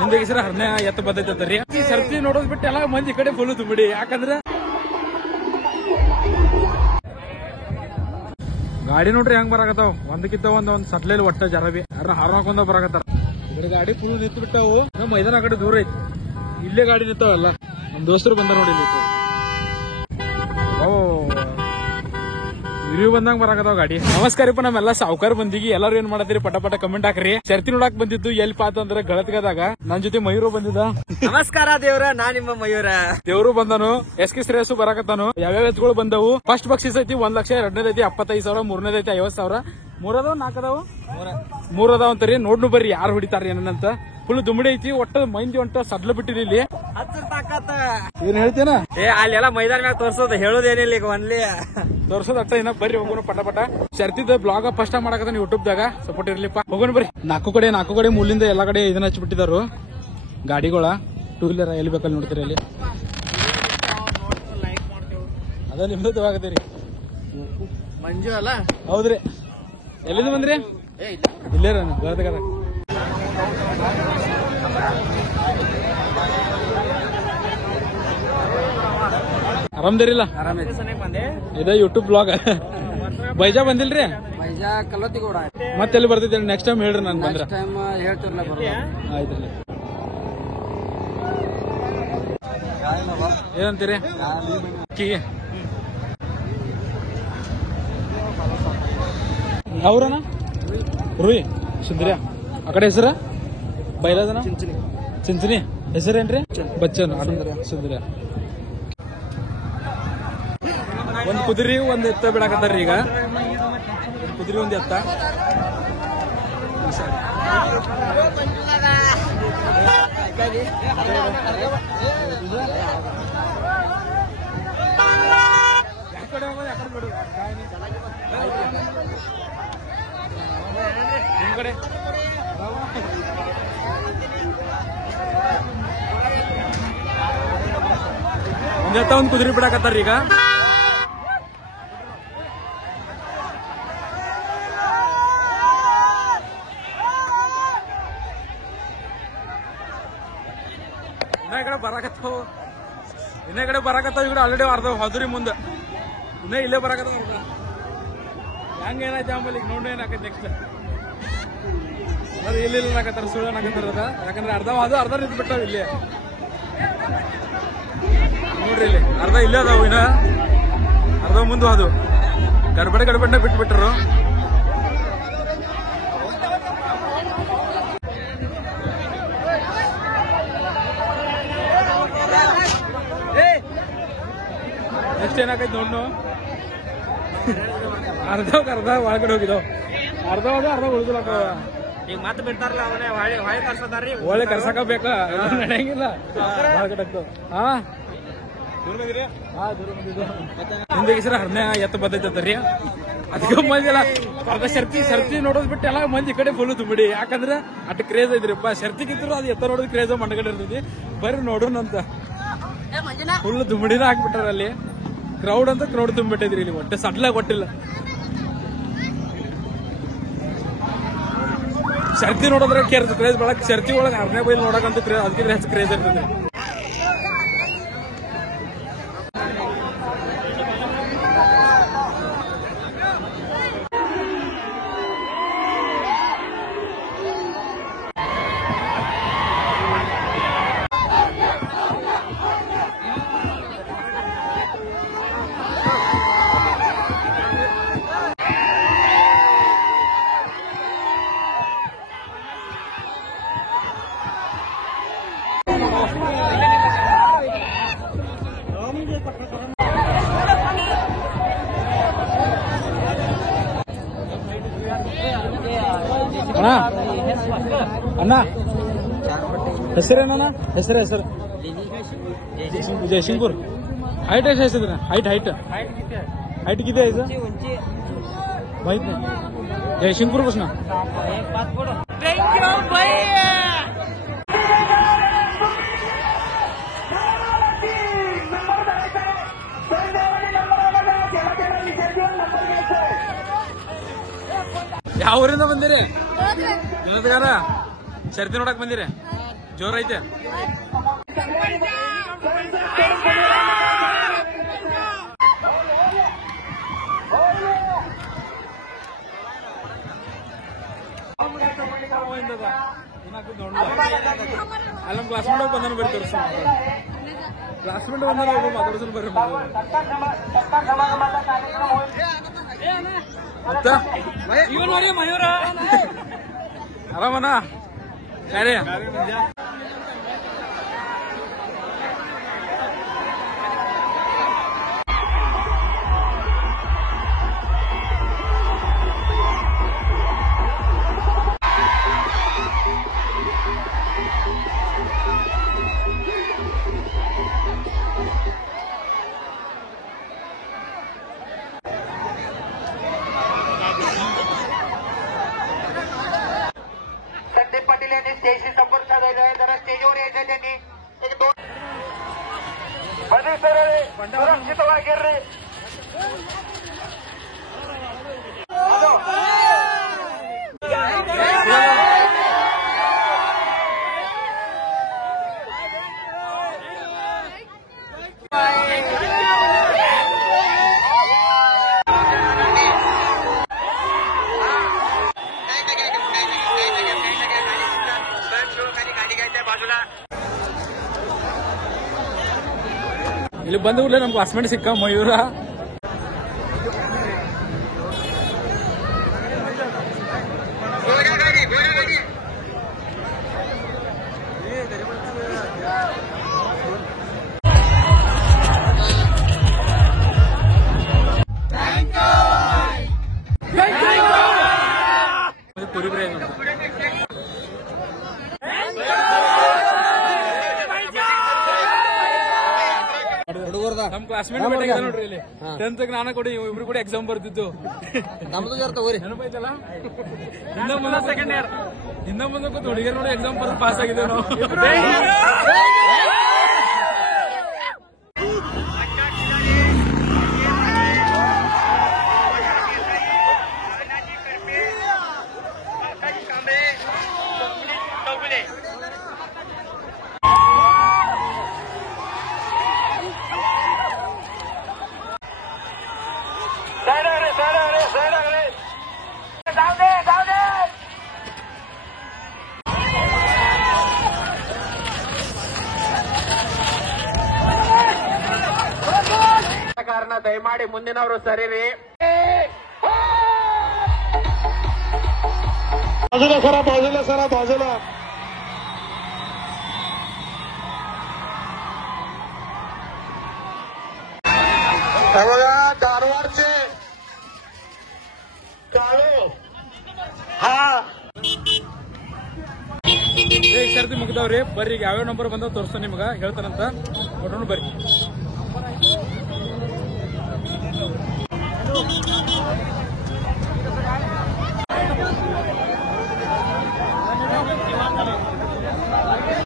ಹಿಂದೆ ಹೆಸರು ಹರ್ನೆ ಎತ್ತ ಬರ್ತೈತರಿ. ಈ ಸರ್ತಿ ನೋಡೋದ್ ಬಿಟ್ಟು ಎಲ್ಲ ಮಂದಿ ಕಡೆ ಫುಲ್ ತುಂಬಿಡಿ. ಯಾಕಂದ್ರೆ ಗಾಡಿ ನೋಡ್ರಿ ಹೆಂಗ್ ಬರಾಕತ್ತಾವ, ಒಂದಕ್ಕಿಂತ ಒಂದ್ ಸಟ್ಲೇಲಿ ಒಟ್ಟ ಜರಬಿ ಯಾರ ಹಾರ್ಕೊಂಡ ಬರಾಕತ್ತಾರ. ಗಾಡಿ ಫುಲ್ ನಿಂತು ಬಿಟ್ಟಾವು. ನಮ್ಮ ಮೈದಾನ ಕಡೆ ದೂರ ಐತಿ, ಇಲ್ಲೇ ಗಾಡಿ ನಿಂತಾವಲ್ಲ. ನಮ್ ದೋಸ್ತರು ಬಂದ ನೋಡಿ ಇಲ್ಲಿ. ರಿವ್ಯೂ ಬಂದಂಗ ಬರಾಕತ್ತಾವ ಗಾಡಿ. ನಮಸ್ಕಾರಪ್ಪ, ನಮ್ಮೆಲ್ಲ ಸಾವುಕಾರ ಬಂದಿಗೆ ಎಲ್ಲರೂ ಏನ್ ಮಾಡತ್ತೀರಿ ಪಟ ಪಟ ಕಮೆಂಟ್ ಹಾಕ್ರಿ. ಶರ್ತಿ ನೋಡಕ್ ಬಂದಿದ್ದು ಎಲ್ಲಿ ಪಾತ ಅಂದ್ರೆ ಗಳತ್ಗದಾಗ. ನನ್ ಜೊತೆ ಮಯೂರು ಬಂದಿದ್ದ. ನಮಸ್ಕಾರ ದೇವ್ರ, ನಾ ನಿಮ್ಮ ಮಯೂರ. ದೇವ್ರು ಬಂದನು, ಎಸ್.ಕೆ. ಶ್ರೇಯಸ್ಸು ಬರಾಕತ್ತಾನು. ಯಾವ್ಯಾವ ಎತ್ಗಳು ಬಂದವು. ಫಸ್ಟ್ ಬಕ್ಸಿಸ್ ಐತಿ 1,00,000, ಎರಡನೇದ ಐತಿ 75,000, ಮೂರನೇದ ಐತಿ 50,000. ಮೂರದಾವ್ ನಾಲ್ಕದಾವು ಮೂರದಾವ್ ಅಂತಾರಿ. ನೋಡ್ನು ಬರ್ರಿ ಯಾರು ಹೊಡಿತಾರ ಏನಂತ. ಫುಲ್ ದುಮ್ಮಿಡಿ ಐತಿ. ಒಟ್ಟ ಮಂದಿ ಹೊಂಟ ಸಡ್ಲ ಬಿಟ್ಟಿರಿ ಇಲ್ಲಿ. ಏನ್ ಹೇಳ್ತೇನ ಅಲ್ಲೆಲ್ಲ ಮೈದಾನ ಮ್ಯಾಗ ತೋರ್ಸೋದು, ಹೇಳೋದೇನಿಲ್ಲ ಈಗ ಒನ್ಲಿ ತೋರ್ಸೋದ್ ಅಟ್ಟ. ಇನ್ನ ಬರ್ರಿ ಹೋಗೋಣ ಪಟ ಪಟ. ಶರ್ತಿದ ಬ್ಲಾಗ್ ಫಸ್ಟ್ ಮಾಡಕತ್ತಾನ ಯೂಟ್ಯೂಬ್ ದಾಗ. ಸಪೋರ್ಟ್ ಇರ್ಲಿಪ್ಪ. ಹೋಗೋಣ ಬರ್ರಿ. ನಾಲ್ಕು ಕಡೆ ಮೂಲಿಂದ ಎಲ್ಲಾ ಕಡೆ ಇದನ್ನ ಹಚ್ಚಿಬಿಟ್ಟಿದಾರು ಗಾಡಿಗಳ. 2 ವೀಲರ್ ಎಲ್ಲಿ ಬೇಕಲ್ಲಿ ನೋಡ್ತೀರಿ ಅಲ್ಲಿ. ಅದ ನಿಮ್ದು ಆಗತ್ತೀರಿ. ಮಂಜು ಅಲ್ಲ? ಹೌದ್ರಿ. ಎಲ್ಲಿಂದ ಬಂದ್ರಿ? ಇಲ್ಲೇ ಗದಗ. ಆರಾಮದಿರಿಲ್ಲ? ಇದ ಯೂಟ್ಯೂಬ್ ಬ್ಲಾಗ್. ಬೈಜಾ ಬಂದಿಲ್ರಿ? ಮತ್ತೆಲ್ಲಿ ಬರ್ತೈತಿ ನೆಕ್ಸ್ಟ್ ಟೈಮ್ ಹೇಳ್ರಿ. ನಾನು ಬಂದ್ರ ಆಯ್ತು. ಏನಂತೀರಿ? ಅವ್ರನ ರುಯ್ ಸುಂದ್ರ್ಯಾ. ಆ ಕಡೆ ಹೆಸರ ಬೈಲಾದನ ಚಿಂಚನಿ. ಹೆಸರೇನ್ರಿ? ಬಚ್ಚನ್ ಸುಂದ್ರ್ಯಾ. ಒಂದ್ ಕುದುರೆ ಒಂದ್ ಎತ್ತ ಬಿಡಾಕತ್ತಾರ್ರಿ ಈಗ. ಕುದುರೆ ಒಂದ್ ಎತ್ತ. ನಿಮ್ ಕಡೆ ಒಂದ್ ಒಂದ್ ಕುದುರೆ ಬಿಡಾಕತ್ತಾರ ಈಗ. ಇನ್ನ ಕಡೆ ಬರಾಕತ್ತಾವ ಇವ್ರು. ಆಲ್ರೆಡಿ ಅರ್ಧ ಹೋದ್ರಿ ಮುಂದೆ. ಇನ್ನ ಇಲ್ಲೇ ಬರಾಕತ್ತಾವ. ಹೆಂಗ ಏನಾಯ್ತು ಆಮೇಲೆ ಈಗ ನೋಡಿ ಏನಾಕೈತಿ ನೆಕ್ಸ್ಟ್. ಅದು ಇಲ್ಲಿ ಹಾಕತ್ತಾರ, ಸುಳ್ಳು ಹಾಕತ್ತಾರ. ಯಾಕಂದ್ರೆ ಅರ್ಧ ನಿಂತು ಬಿಟ್ಟಾವ ಇಲ್ಲಿ. ನೋಡ್ರಿ ಇಲ್ಲಿ ಅರ್ಧ ಇಲ್ಲೇ ಅದಾವ, ಇನ್ನ ಅರ್ಧ ಮುಂದೆ ಅದು ಗಡ್ಬಡೆ ಬಿಟ್ಟು ಬಿಟ್ಟರು. ನೆಕ್ಸ್ಟ್ ಏನಾಕೈತಿ ನೋಡ್ನು. ಅರ್ಧ ಒಳಗಡೆ ಹೋಗಿದಾವ. ಅರ್ಧ ಉಳಿದಿಲ್ಲ. ಈಗ ಮತ್ತೆ ಬಿಡ್ತಾರಲ್ಲ ಅವನೇ ಹೊಳೆ ಕರ್ಸತಾರ್ರಿ. ಒಳ್ಳೆ ಕರ್ಸಕ ಬೇಕ, ನಡೆಯಂಗಿಲ್ಲ. ಒಳಗಡೆ ಹಾ ಹಿಂದೆ ಹೆಸರು ಹರ್ನೆ ಎತ್ತ ಬರ್ತೈತರಿ. ಅದಕ್ಕೆ ಮಂದಿ ಎಲ್ಲ ಅರ್ಧ ಸರ್ತಿ ನೋಡೋದ್ ಬಿಟ್ಟು ಎಲ್ಲ ಮಂದಿ ಕಡೆ ಫುಲ್ ತುಂಬಿಡಿ. ಯಾಕಂದ್ರೆ ಅಟ್ ಕ್ರೇಜ್ ಐತ್ರಿಪ್ಪ. ಸರ್ತಿಗಿದ್ರು ಅದು ಎತ್ತ ನೋಡೋದು ಕ್ರೇಜ್ ಮಂಡಗಡೆ ಇರ್ತೈತಿ. ಬರ್ರಿ ನೋಡೋಣ ಅಂತ ಫುಲ್ ದುಮ್ಮಿಡಿನ ಹಾಕ್ಬಿಟ್ಟಾರ ಅಲ್ಲಿ. ಕ್ರೌಡ್ ತುಂಬಿಟ್ಟೈತ್ರಿ ಇಲ್ಲಿ. ಒಟ್ಟೆ ಸಡ್ಲಾಗ ಕೊಟ್ಟಿಲ್ಲ. ಶರ್ತಿ ನೋಡಿದ್ರೆ ಕ್ರೇಜ್ ಬೆಳಕ್. ಶರ್ತಿ ಒಳಗೆ ಹರ್ನೆ ಬೈಲ್ ನೋಡಕಂತ ಅದಕ್ಕಿದ್ರೆ ಹೆಚ್ಚು ಕ್ರೇಜ್ ಇರ್ತದೆ. ಅಣ್ಣ ಅಣ್ಣ ಹೆಸರೇನ? ಹೆಸರು जयसिंगपुर. हाईट आहे हाईट किती आहे माहित नाही. जयसिंगपूर पासून ಯಾವ ಊರಿಂದ ಬಂದಿರಿ? ಜನದಗಾರ ಶರ್ತಿ ನೋಡಕ್ ಬಂದಿರಿ? ಜೋರೈತೆ. ಅಲ್ಲ ಕ್ಲಾಸ್ಮೇಟ್ ಬಂದನು ಬರ್ರಿ ತೋರಿಸ ಕ್ಲಾಸ್ಮೇಟ್ ಬಂದನು ಮಾತಾಡ್ಸಲು ಬರ್ರಿ ಮಯೂರ ಆರಾಮನ ಯಾರೇ पाटील यांनी स्टेजशी संपर्क साधायचा आहे. जरा स्टेजवर यायचं त्यांनी. एक दोन सुरक्षित वागेर रे. ಇಲ್ಲಿ ಬಂದ ಕೂಡಲೇ ನಮ್ ಕ್ಲಾಸ್ಮೇಟ್ ಸಿಕ್ಕ ಮಯೂರ. ನಮ್ ಕ್ಲಾಸ್ಮೇಟ್ ಭೇಟಿಯಾಗಿದ್ದ ನೋಡ್ರಿ ಇಲ್ಲಿ 10th ನಾನು ಕೊಡಿ ಇಬ್ರು ಕೂಡ ಎಕ್ಸಾಮ್ ಬರ್ತಿದ್ದು. ನಮ್ದು ಜರ ತಗೋರಿ ನೆನಪೈತಲ್ಲ ಹಿಂದ ಮುಂದೆ ಸೆಕೆಂಡ್ ಇಯರ್ ಹಿಂದ ಮುಂದೆ ಕೂತು ಹುಡುಗಿಯರ್ ನೋಡಿ ಎಕ್ಸಾಮ್ ಬರ್ದು ಪಾಸ್ ಆಗಿದ್ದೇವೆ ನಾವು. ಕಾರಣ ದಯಮಾಡಿ ಮುಂದಿನವರು ಸರಿರಿ. बाजूला सरा बाजूला. बघा धारवाडचे काळो हा ಸರ್ತಿ ಮುಗ್ದವ್ರಿ. ಬರ್ರಿ ಈಗ ಯಾವ್ಯಾವ ನಂಬರ್ ಬಂದ ತೋರಿಸ್ತಾನೆ ನಿಮ್ಗ ಹೇಳ್ತಾನಂತ ನೋಡೋಣ ಬರ್ರಿ.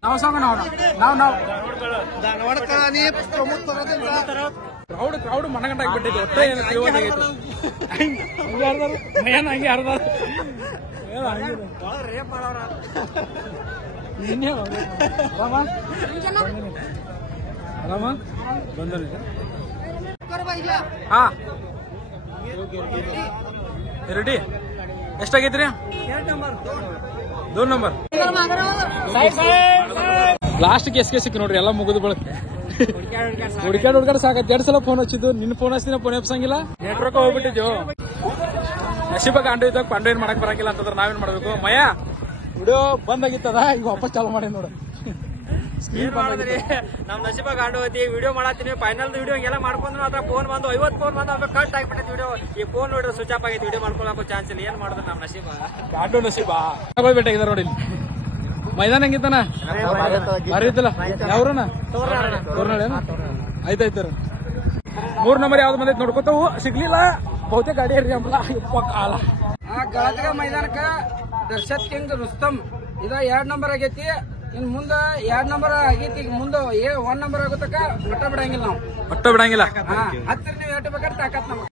नाव सांगा नाव ಕ್ರೌಡ್ ಕ್ರೌಡ್ ಮನಗಂಟಾಗ್ಬಿಟ್ಟೈತಿ. ಒಟ್ಟೆ ಹಂಗೆ ಅರ್ಧ ಆರಾಮ ಬಂದ ಹಾ ರೆಡಿ. ಎಷ್ಟಾಗೈತ್ರಿ? 2 ನಂಬರ್ ಲಾಸ್ಟ್ ಕೇಸ್ಗೆ ಸಿಕ್ಕ ನೋಡ್ರಿ. ಎಲ್ಲ ಮುಗಿದು ಬಳಕೆ ಹುಡ್ಕಾಡ್ ಸಾಕೈತಿ. 2 ಸಲ ಫೋನ್ ಹಚ್ಚಿದ್ದು. ನಿನ್ನ ಫೋನ್ ಹಚ್ಚಿನ ಫೋನ್ ಎಪ್ಸಂಗಿಲ್ಲ. ನೆಟ್ವರ್ಕ್ ಹೋಗ್ಬಿಟ್ಟಿದ್ಯೋ. ನಶೀಬ ಕಾಂಡು ಇದ್ದಾಗ ಪಾಂಡು ಏನ್ ಮಾಡಕ್ ಬರಂಗಿಲ್ಲ ಅಂತಂದ್ರೆ ನಾವೇನ್ ಮಾಡ್ಬೇಕು? ಮಯ ವಿಡಿಯೋ ಬಂದಾಗಿತ್ತದ ಈಗ ವಾಪಸ್ ಚಾಲು ಮಾಡಿ ನೋಡು. ನಮ್ ನಸೀಬ ಗಾಂಡು ಹೋಗಿ ವಿಡಿಯೋ ಮಾಡತ್ತೀನಿ. ಫೈನಲ್ ವಿಡಿಯೋ ಎಲ್ಲ ಮಾಡ್ಕೊಂಡ್ರು ಅದ್ರ ಫೋನ್ ಬಂದು 50 ಫೋನ್ ಬಂದು ಅವಾಗ ಕಟ್ ಆಗ್ಬಿಟ್ಟೈತಿ ವಿಡಿಯೋ. ಈ ಫೋನ್ ನೋಡ್ರಿ ಸ್ವಿಚ್ ಆಫ್ ಆಗೈತಿ. ವಿಡಿಯೋ ಮಾಡ್ಕೊಳಕ್ಕೂ ಚಾನ್ಸ್ ಇಲ್ಲ. ಏನ್ ಮಾಡೋದು ನಮ್ ನಸೀಬ ಕಾಂಡು ನಸೀಬ ಬೇಕಾಗಿದಾರ ನೋಡಿ. ಮೈದಾನ ಹೆಂಗಿತ್ತಾನ? ಭಾರಿ ಇತ್ತಲ್ಲ. ಯಾವ್ರನ ತೋರ್ನಾಳೆ ಆಯ್ತಾಯ್ತಾರ. 3 ನಂಬರ್ ಯಾವ್ದು ಬಂದೈತಿ ನೋಡ್ಕೊತಾವು. ಸಿಗ್ಲಿಲ್ಲ ಬಹುತೇಕ ಗಾಡಿ ಇರ್ರಿ ಅಂಬಲ ಕಾಲ. ಗಳತ್ಗ ಮೈದಾನಕ್ಕ ದರ್ಶತ್ ಕಿಂಗ್ ರುಸ್ತಮ್ ಇದ 2 ನಂಬರ್ ಆಗೈತಿ. ಇನ್ ಮುಂದ 2 ನಂಬರ್ ಆಗೈತಿ. ಈಗ ಮುಂದ 1 ನಂಬರ್ ಆಗುತ್ತಕ ಒಟ್ಟ ಬಿಡಂಗಿಲ್ಲ ನಾವು. ಒಟ್ಟ ಬಿಡಂಗಿಲ್ಲ. ಹತ್ತಿರ ನೀವು ಎಟ್ಟು ಬೇಕಾದ್ರೆ ತಾಕತ್ ನಮ್ಗೆ.